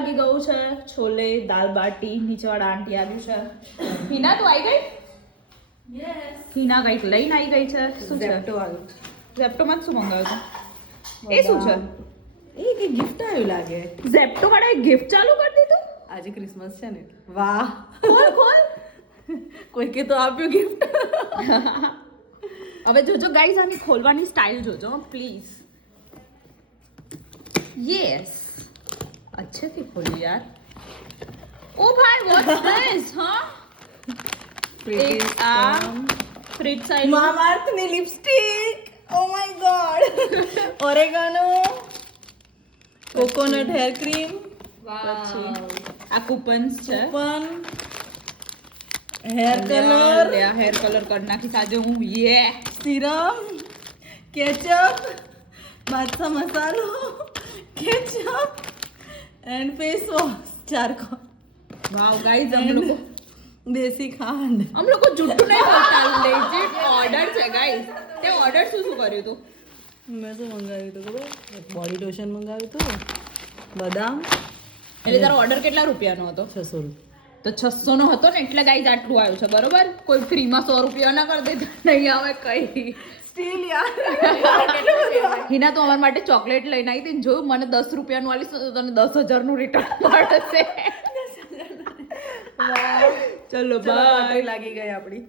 વાગી ગયું છે. છોલે દાલ બાટી નીચેવાળા આંટી આવ્યું છે. હિના તું આવી ગઈ? હિના કંઈક લઈને આવી ગઈ છે. શું છે? ઝેપ્ટોમાં શું મંગાવ્યું હતું? એ શું છે? એ કે ગિફ્ટ આવ્યું લાગે. ઝેપ્ટો વાળાએ ગિફ્ટ ચાલુ કરી દીધું. આજે ક્રિસમસ છે ને. વાહ, ખોલ ખોલ. કોઈ કે તો આપ્યું ગિફ્ટ. હવે જોજો ગાઈઝ, આની ખોલવાની સ્ટાઇલ જોજો પ્લીઝ. યસ, अच्छे से खोलो यार. ओ भाई व्हाट्स दिस? हाँ, એક આ ફ્રીટ સાઈડ મામાઅર્થ ની lipstick. Oh my God. Oregano, coconut hair cream, આ કૂપન્સ છે. પણ હેર કલર, હેર કલર કરી નાખી આજે હું. યે સિરમ, કેચઅપ, બાદશાહ મસાલો, ketchup and face wash, charcoal, wow guys, हम लोग દેશી ખાંડ. हम लोग को जुट्टू नहीं बोलता, लेजिट ऑर्डर છે ગાઈઝ. તે ઓર્ડર શું કર્યું તું? મેં શું મંગાવ્યું હતું ખબર? બોડી લોશન મંગાવ્યું હતું, બદામ. એટલે તારો ઓર્ડર કેટલા રૂપિયાનો હતો? 600 રૂપિયા. તો 600 નો હતો ને, એટલે ગાઈઝ આટલું આવ્યું છે, બરોબર? કોઈ ફ્રીમાં 100 રૂપિયા ના કરી દેતા, નહીં આવે કઈ. સ્ટીલ યાર. હિના તો અમારા માટે ચોકલેટ લઈને આવી હતી ને, જોયું મને 10 રૂપિયાનું આલીશ તો તને 10,000 નું રિટર્ન મળશે. ચલો બાય. લાગી ગઈ આપણી.